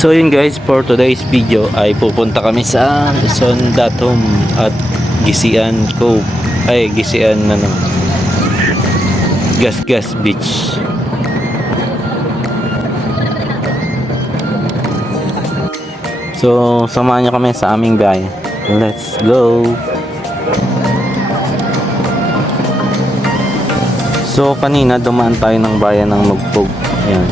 So yun guys, for today's video ay pupunta kami sa Luzon Datum at Gisian Cove. Ay, Gisian Gasgas Beach. So samahan nyo kami sa aming biyahe. Let's go! So kanina dumaan tayo ng bayan ng Magpog. Ayan.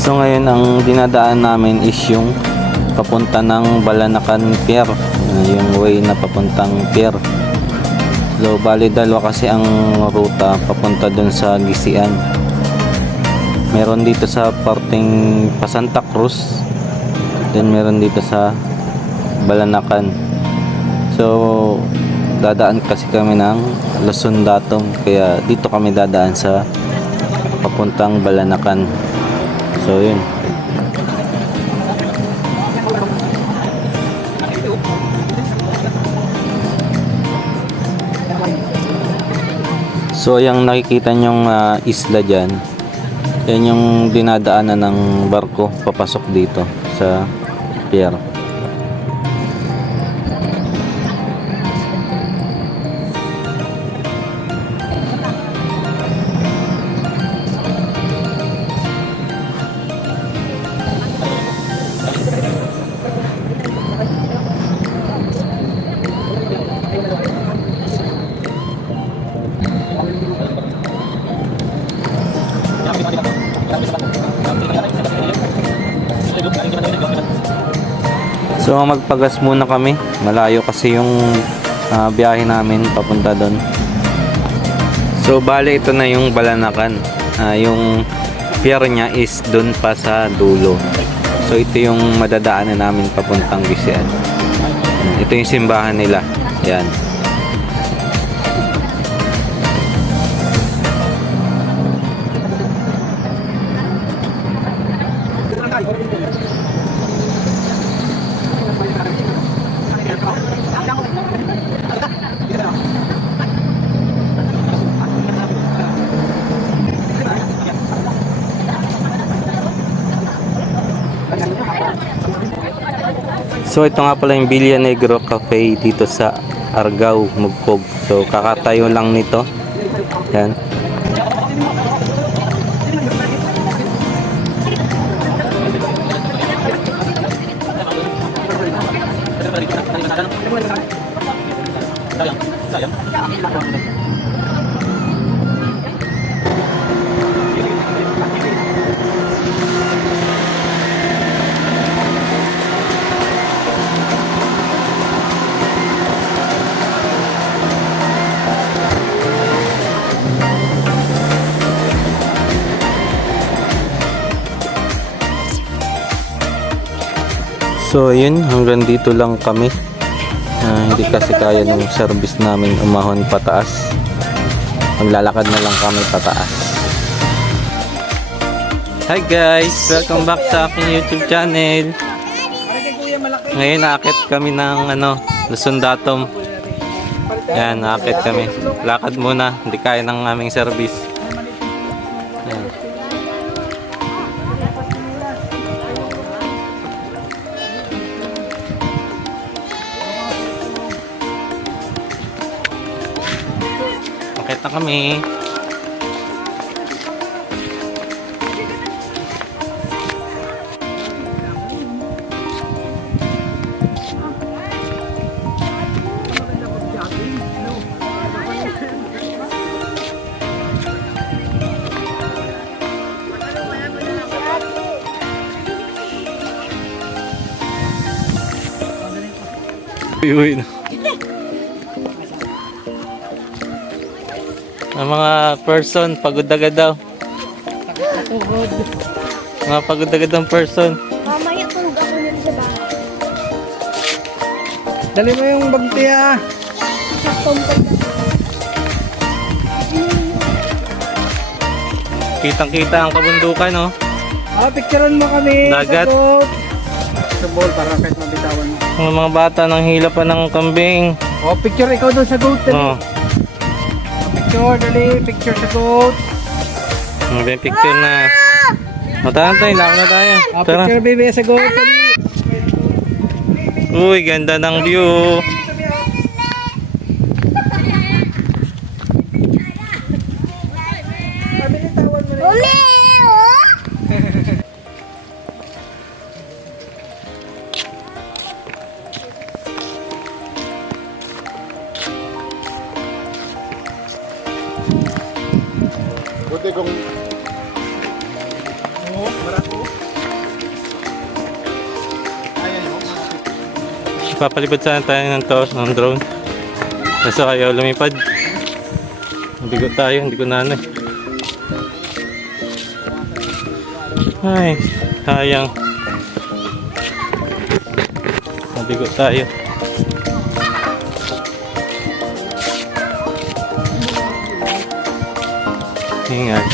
So ngayon ang dinadaan namin is yung papunta ng Balanacan Pier, yung way na papuntang pier. So bali dalawa kasi ang ruta papunta dun sa Gisian. Meron dito sa parting pa Santa Cruz, then meron dito sa Balanacan. So dadaan kasi kami ng Luzon Datum, kaya dito kami dadaan sa papuntang Balanacan. So yun. So yung nakikita nyong isla dyan, yan yung dinadaanan ng barko papasok dito sa pier. So magpagas muna kami, malayo kasi yung biyahe namin papunta doon. So bale ito na yung Balanacan, yung pier niya is doon pa sa dulo. So ito yung madadaanan namin papuntang Gisian. Ito yung simbahan nila, yan. So ito nga pala yung Villa Negro Cafe dito sa Argao, Magpog. So kakatayo lang nito. Yan. So yun, hanggang dito lang kami. Hindi kasi kaya nung service namin umahon pataas. Maglalakad na lang kami pataas. Hi guys! Welcome back sa aking YouTube channel. Ngayon naakit kami ng Luzon Datum. Yan, naakit kami. Lakad muna, hindi kaya ng aming service. Yan. Akit na kami. Uy, ang mga person pagod agad daw. Mga pagod agad ang person. Mamaya tulog ako nila sa bahay. Dali mo yung bagtiya. Sa tumpad. Kitang-kita ang kabundukan, no? Picturean mo kami. Dagat. Sa ball para kahit mabitawan mo. Mga bata nang hila pa ng kambing. Picture ikaw doon sa goat. Oh. Picture, dali. Picture sa goat. May picture na. Matahan tayo, lang na tayo. Tara. Picture baby sa goat. Dali. Uy, ganda ng view. Buti kung Papalipad sana tayo ng drone. Kaso ayaw lumipad. Mabigo tayo, hindi ko na ano eh. Ay, sayang. Mabigo tayo. Ingat.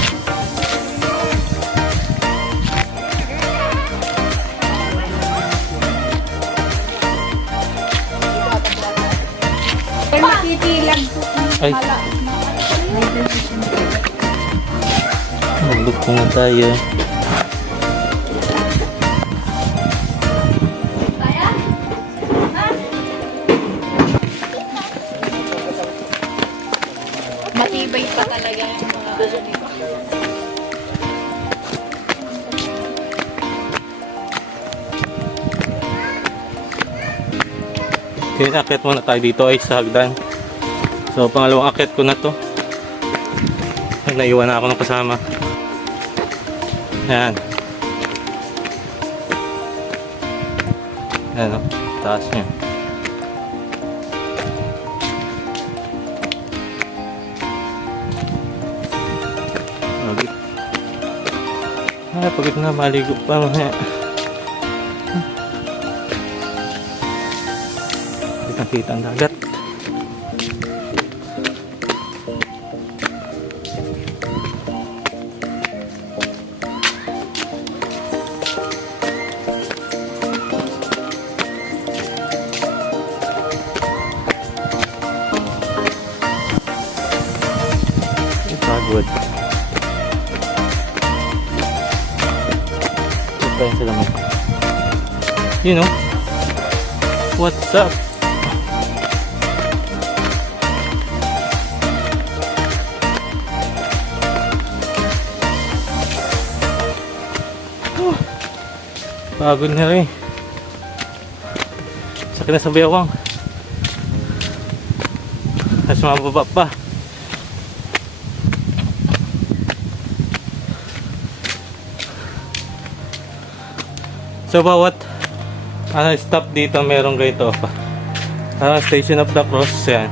Nakitilag po. Ay. Magbuk na tayo. Matibay pa talaga yung mga ano dito. Okay, akit muna tayo dito ay sa hagdan. So, pangalawang akit ko na to. Ay, naiwan na ako ng kasama. Yan. Yan o, taas niya. Pagit. Ay, pagit na, maligo pa mamaya. Nakita ang dagat. Pagod. Ito yung sila mo. You know, what's up? Pagod na rin. Sakit na sa bewang. Tapos mababa pa. So bawat stop dito merong ganito pa. Station of the Cross yan.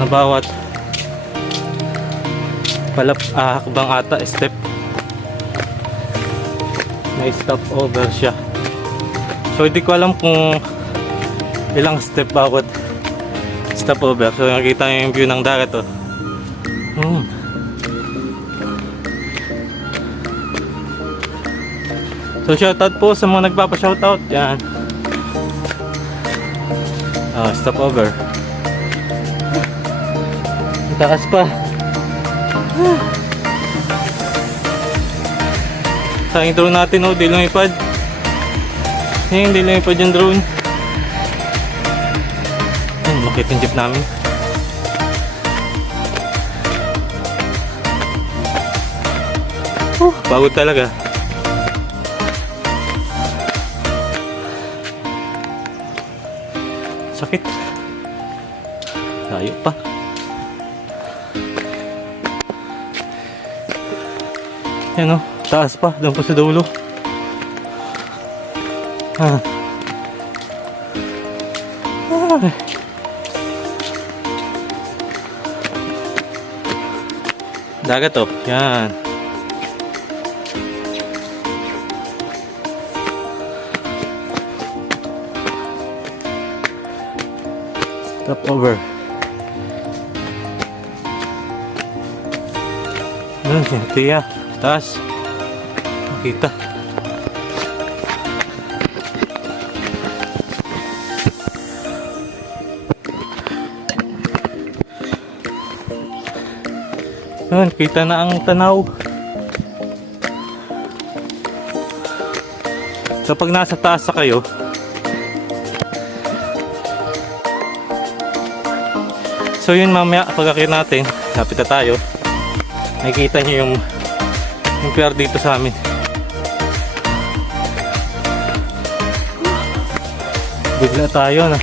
Na bawat hakbang ata step may stop over siya. So hindi ko alam kung ilang step bawat stop over. So nakita nyo yung view ng dagat oh. So shoutout po sa mga nagpapa-shoutout. Yan. Stop over. Ang takas pa. Sa yung drone natin oh, di lumipad. Hindi lumipad yung drone. Ayun, makita yung jeep namin. Pagod talaga. Sakit. Layo pa. Yan o, taas pa, doon pa sa dulo. Dagat o, yan. Stop over. Doon si Tia. Taas. Makita. Doon, kita na ang tanaw. So pag nasa taas na kayo, so yun mamaya pagkakit natin, lapit na tayo, nakikita nyo yung pier dito sa amin. Bigla tayo na.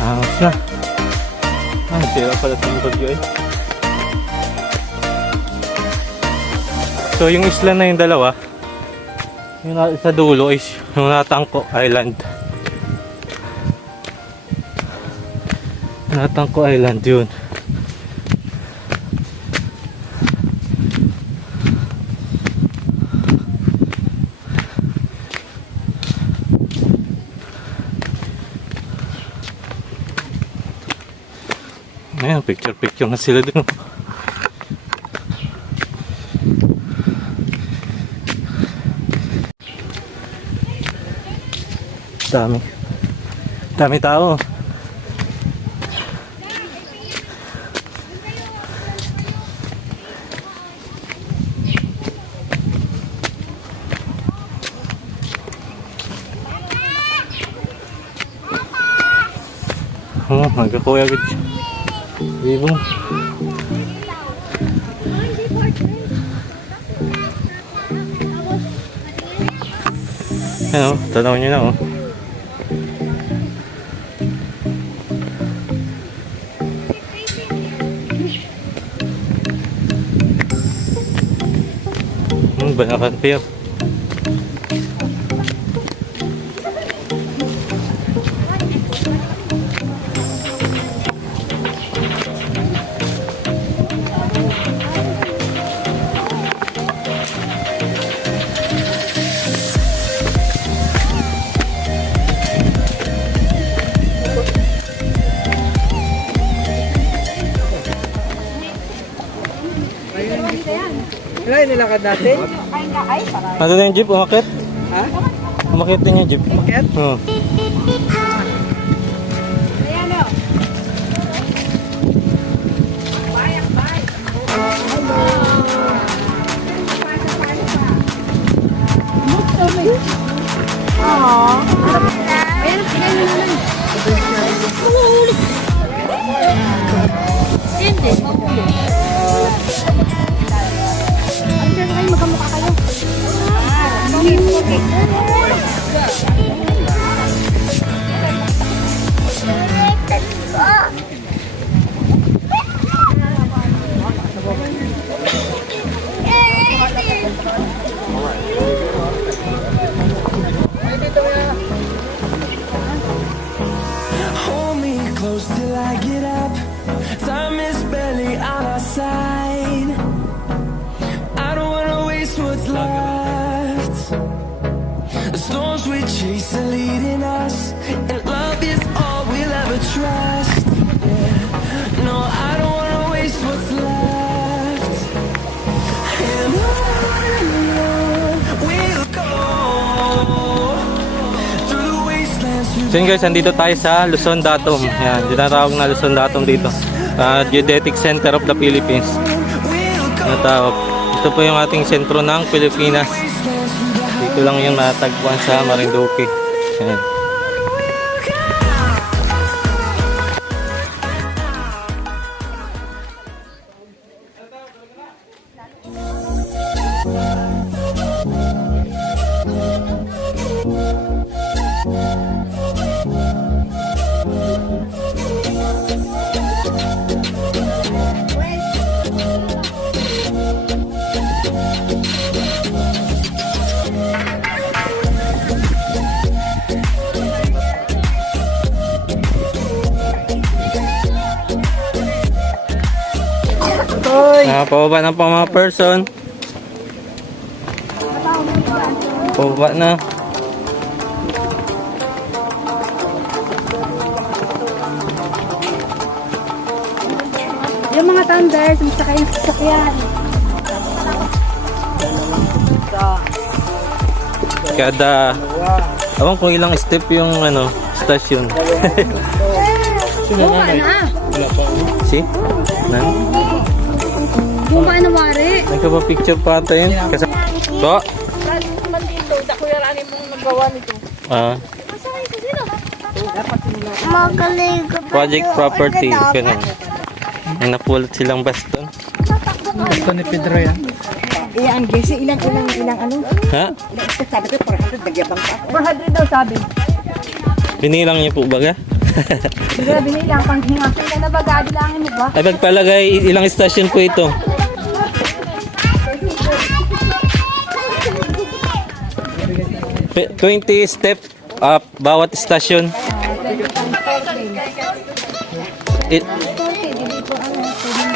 Ahos na. Sira pala itong bagyo eh. So yung isla na yung dalawa, yung sa dulo is yung Natangko Island. Natangko Island yun. Ayan, picture na sila dun. Dami tao. Oh, magkakuya agad. Bibong. Ano, tanaw nyo na oh. Banakan pier. Wala yung nilakad natin? Ano na yung jeep? Umakit? Ha? Umakit din yung jeep. Umakit? Oo. Hold me close till I get up. Time is barely on our side. I don't wanna waste what's left. The storms we chase are leading us, and love is all we'll ever trust. Yeah. No, I don't wanna waste what's left. And on we'll go through the wastelands. So yun guys, andito tayo sa Luzon Datum. Yan, tinatawag na Luzon Datum dito. Geodetic Center of the Philippines. Natawag. Ito po yung ating sentro ng Pilipinas. Dito lang yung natagpuan sa Marinduque. Yan. Pababa na pa mga person. Pababa na. Yung mga thunders, masakay yung sasakyan. Kada awan kung ilang step yung ano, stasyon. Buka na. See? Nan? Buka na wari. Nagkapa-picture pa ata yun. Kasi... So, Dito, dakuya rani mong gumagawa nito. Project property. Ganun. May napulot silang baston. Gusto ni Pedro yan. Iyan, Jesse, ilang ano? Ha? Sabi ko, 400, nagyabang pa. 400 daw sabi. Binilang niyo po baga? Hindi na binilang pang hingasin ka na ba? Gadilangin mo ba? Ay magpalagay ilang stasyon po ito? 20 step up bawat stasyon.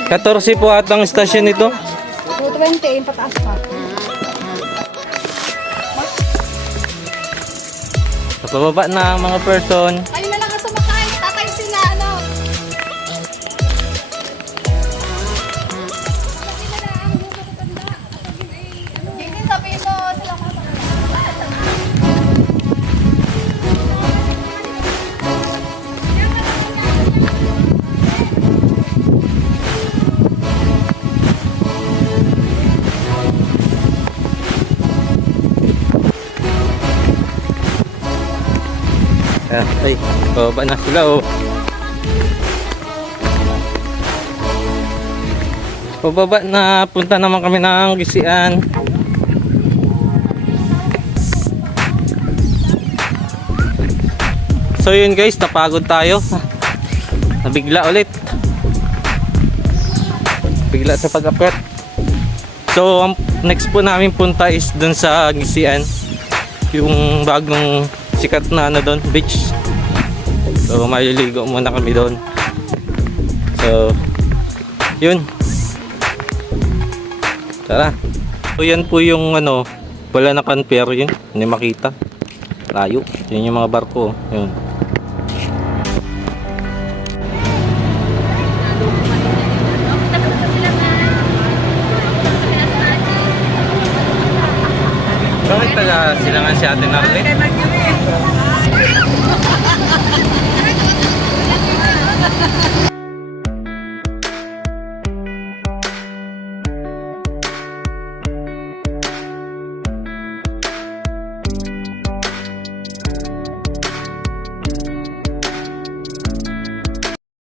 14 po atang stasyon ito. 220, yung pataas pa. Pababa na ang mga person. Kayo na lang ang sumakay. Tatay sila, ano? Hindi sabihin mo sila mga Ay, pababa na sila oh. Pababa na, punta naman kami ng Gisian. So yun guys, napagod tayo. Nabigla ulit. Bigla sa pag-apet. So ang next po namin punta is dun sa Gisian. Yung bagong sikat na ano doon, beach. So maliligo muna kami doon. So yun. Tara. So yan po yung ano, wala na canper yun. Hindi makita. Layo. Yun yung mga barko. Yun. Bakit taga sila nga si Ate Narlene?